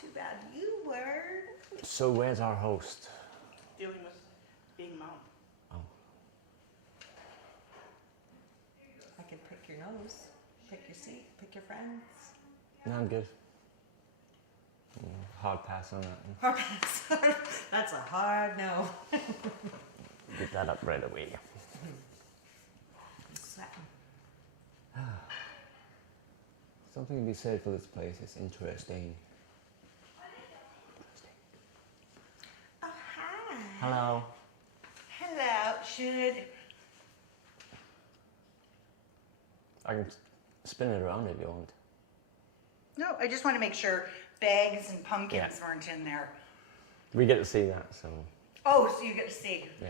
too bad you were. So where's our host? Dealing with being mom. Oh. I could pick your nose, pick your seat, pick your friends. No, I'm good. Hard pass on that one. Hard pass. That's a hard no. Get that up right away. I'm sweating. Something to be said for this place. It's interesting. Oh, hi. Hello. Hello. Should... I can spin it around if you want. No, I just want to make sure bags and pumpkins Yeah. weren't in there. We get to see that, so Oh, so you get to see. yeah.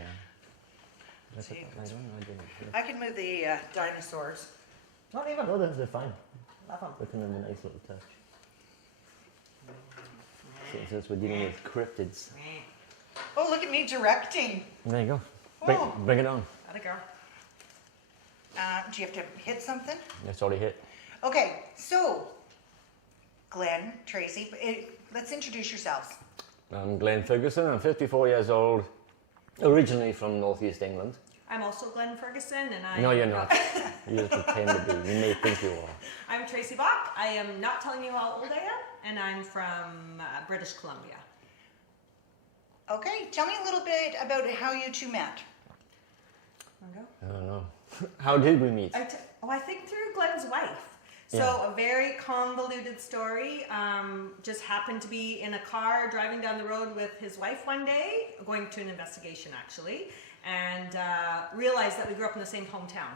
Let's see. I don't. I can move the dinosaurs. Not even. No, they're fine. Looking at a nice little touch. Since we're dealing with cryptids. Oh, look at me directing. There you go. Oh. Bring it on. Gotta go. Do you have to hit something? It's already hit. Okay, so Glen, Tracey, let's introduce yourselves. I'm Glen Ferguson. I'm 54 years old, originally from northeast England. I'm also Glen Ferguson, and I... No, you're not. You just pretend to be. You may think you are. I'm Tracey Bach. I am not telling you how old I am, and I'm from British Columbia. Okay, tell me a little bit about how you two met. Wanna go? I don't know. How did we meet? I think through Glen's wife. So Yeah. a very convoluted story. Just happened to be in a car driving down the road with his wife one day, going to an investigation actually, and realized that we grew up in the same hometown.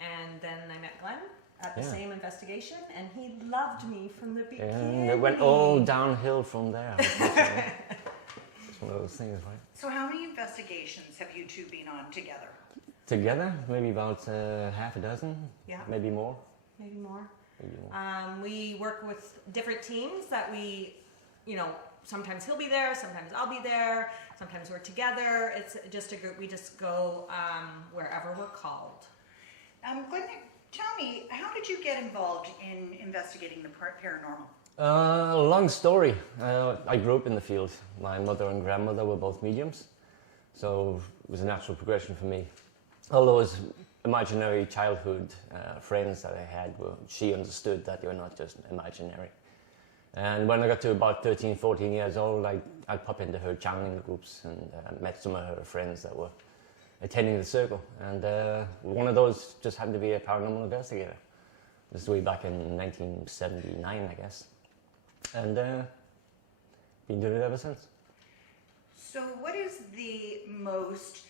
And then I met Glen at the Yeah. same investigation, and he loved me from the beginning. And it went all downhill from there. It's one of those things, right? So how many investigations have you two been on together? Together, maybe about half a dozen. Yeah. Maybe more. Maybe more. Maybe more. We work with different teams that we, sometimes he'll be there, sometimes I'll be there, sometimes we're together. It's just a group. We just go wherever we're called. Glen, tell me, how did you get involved in investigating the paranormal? Long story. I grew up in the field. My mother and grandmother were both mediums, so it was a natural progression for me. All those imaginary childhood friends that I had, she understood that they were not just imaginary. And when I got to about 13, 14 years old, I'd pop into her channeling groups and met some of her friends that were attending the circle. And one of those just happened to be a paranormal investigator. This is way back in 1979, I guess. And been doing it ever since. So what is the most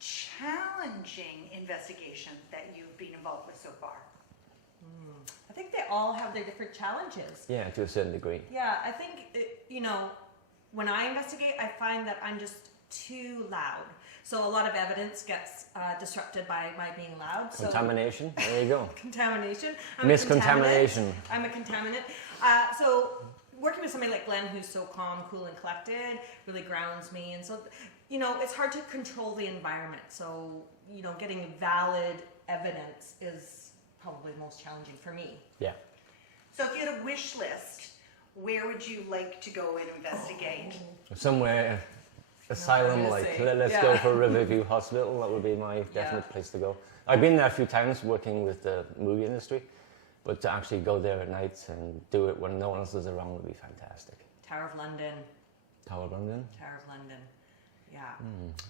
challenging investigation that you've been involved with so far? I think they all have their different challenges. Yeah, to a certain degree. Yeah, I think, when I investigate, I find that I'm just too loud. So a lot of evidence gets disrupted by my being loud. So Contamination, there you go. Contamination. Miscontamination. I'm a contaminant. So working with somebody like Glen, who's so calm, cool, and collected, really grounds me. And so, it's hard to control the environment. So, getting valid evidence is probably most challenging for me. Yeah. So if you had a wish list, where would you like to go and investigate? Somewhere, asylum, let's go for Riverview Hospital. That would be my definite place to go. I've been there a few times working with the movie industry, but to actually go there at night and do it when no one else is around would be fantastic. Tower of London. Tower of London? Tower of London. Yeah.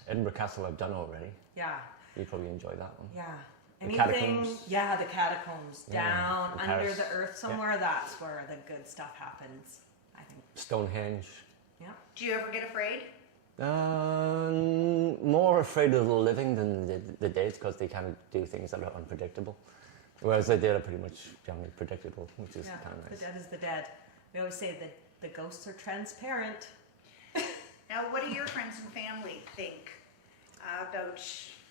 Edinburgh Castle I've done already. Yeah. You'd probably enjoy that one. Yeah. The catacombs. Yeah, the catacombs. Down in under Paris. the earth somewhere, that's where the good stuff happens, I think. Stonehenge. Yeah. Do you ever get afraid? More afraid of the living than the dead, because they kind of do things that are unpredictable. Whereas the dead are pretty much generally predictable, which is kind of nice. The dead is the dead. We always say that the ghosts are transparent. Now, what do your friends and family think about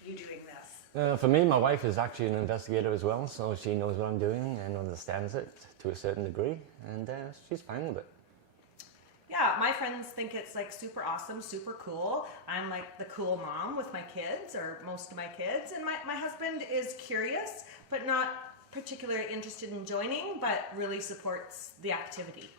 you doing this? For me, my wife is actually an investigator as well, so she knows what I'm doing and understands it to a certain degree, and she's fine with it. Yeah, my friends think it's super awesome, super cool. I'm the cool mom with my kids, or most of my kids, and my husband is curious, but not particularly interested in joining, but really supports the activity.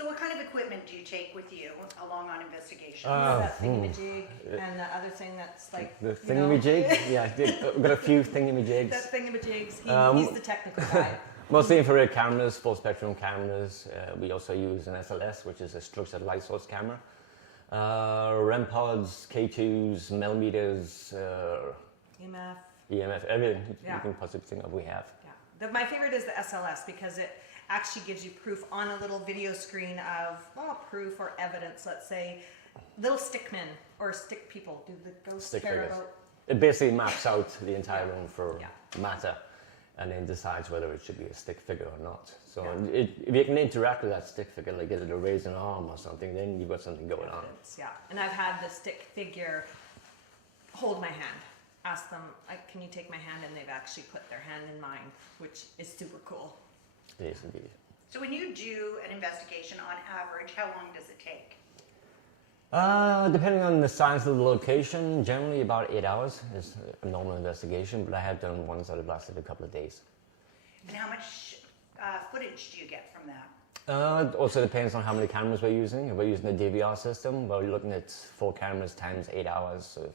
So what kind of equipment do you take with you along on investigations? That thingamajig and the other thing that's like The thingamajig? Yeah, I've got a few thingamajigs. That thingamajigs. He's the technical guy. Mostly infrared cameras, full spectrum cameras. We also use an SLS, which is a structured light source camera. REM pods, K2s, millimeters, EMF. EMF, everything Yeah. you can possibly think of we have. Yeah. My favorite is the SLS because it actually gives you proof on a little video screen of, proof or evidence, let's say, little stickmen or stick people. Do the ghosts Stick care figures. about? It basically maps out the entire room for Yeah. matter and then decides whether it should be a stick figure or not. So Yeah. if you can interact with that stick figure, like get it to raise an arm or something, then you've got something going on. Evidence, yeah. And I've had the stick figure hold my hand. Ask them, can you take my hand? And they've actually put their hand in mine, which is super cool. It is indeed. So when you do an investigation, on average, how long does it take? Depending on the size of the location, generally about 8 hours is a normal investigation, but I have done ones that have lasted a couple of days. And how much footage do you get from that? It also depends on how many cameras we're using. If we're using the DVR system, we're looking at 4 cameras times 8 hours. So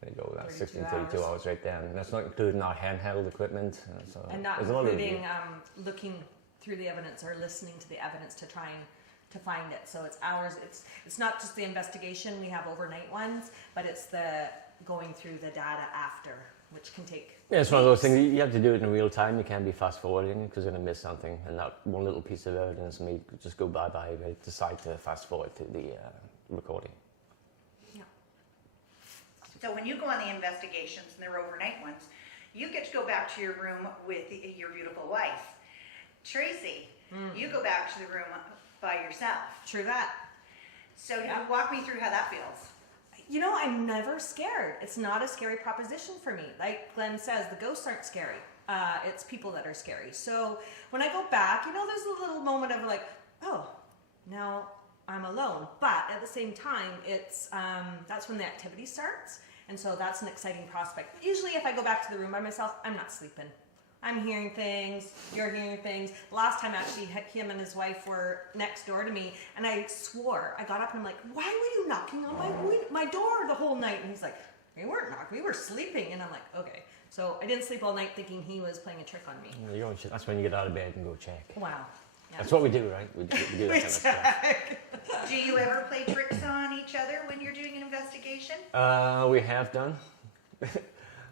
there you go, that's 32 32 hours right there. And that's not including our handheld equipment. So And not there's a lot of including looking through the evidence or listening to the evidence to try and to find it. So it's hours. It's not just the investigation. We have overnight ones, but it's the going through the data after, which can take. Yeah, it's one of those things. You have to do it in real time. You can't be fast forwarding because you're going to miss something, and that one little piece of evidence may just go bye bye. They decide to fast forward to the recording. Yeah. So when you go on the investigations, and they're overnight ones, you get to go back to your room with your beautiful wife. Tracey, you go back to the room by yourself. True that. So Yeah. walk me through how that feels. You know, I'm never scared. It's not a scary proposition for me. Like Glenn says, the ghosts aren't scary. It's people that are scary. So when I go back, there's a little moment of like, oh, now I'm alone. But at the same time, it's that's when the activity starts. And so that's an exciting prospect. Usually if I go back to the room by myself, I'm not sleeping. I'm hearing things, you're hearing things. Last time actually, him and his wife were next door to me, and I swore. I got up and I'm like, why were you knocking on my door the whole night? And he's like, we weren't knocking, we were sleeping. And I'm like, okay. So I didn't sleep all night thinking he was playing a trick on me. You go and that's when you get out of bed and go check. Wow. Yeah. That's what we do, right? We do that kind of stuff. Do you ever play tricks on each other when you're doing an investigation? We have done.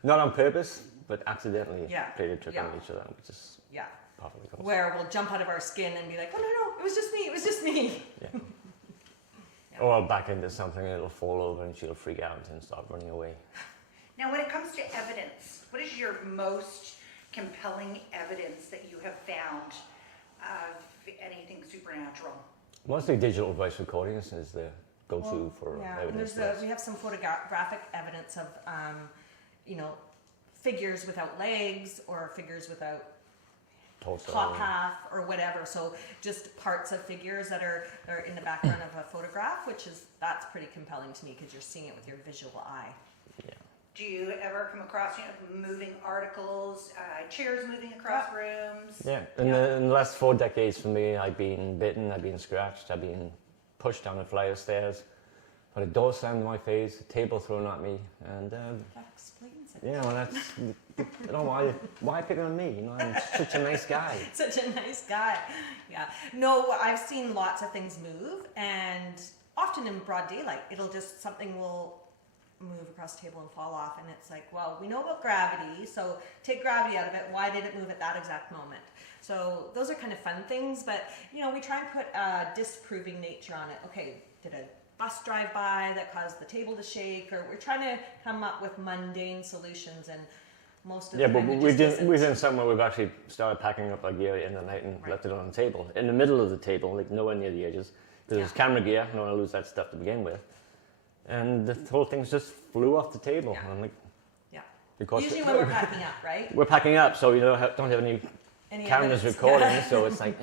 Not on purpose, but accidentally Yeah. played a trick Yeah. on each other, which is Yeah. probably cool. Where we'll jump out of our skin and be like, oh no, it was just me, it was just me. Yeah. Yeah. Or I'll back into something and it'll fall over and she'll freak out and start running away. Now, when it comes to evidence, what is your most compelling evidence that you have found of anything supernatural? Mostly digital voice recordings is the go-to for Yeah, and evidence. we have some photographic evidence of, figures without legs or figures without Torso. top half or whatever. So just parts of figures that are in the background of a photograph, that's pretty compelling to me because you're seeing it with your visual eye. Yeah. Do you ever come across, moving articles, chairs moving across rooms? Yeah, in the last 4 decades for me, I've been bitten, I've been scratched, I've been pushed down a flight of stairs, had a door slammed in my face, a table thrown at me, and That explains it. that's, why picking on me? I'm such a nice guy. Such a nice guy. Yeah. No, I've seen lots of things move, and often in broad daylight, something will move across the table and fall off, and it's like, well, we know about gravity, so take gravity out of it. Why did it move at that exact moment? So those are kind of fun things, but we try and put a disproving nature on it. Okay, did a bus drive by that caused the table to shake, or we're trying to come up with mundane solutions, and most of the But time it we've just done isn't. some where we've actually started packing up our gear in the night and left it on the table, in the middle of the table, like nowhere near the edges, because there's camera gear, I don't want to lose that stuff to begin with. And the whole thing just flew off the table. Yeah. And I'm like, Yeah. because Usually when we're packing up, right? we're packing up, so don't have any Any cameras evidence? recording, Yeah. so it's like,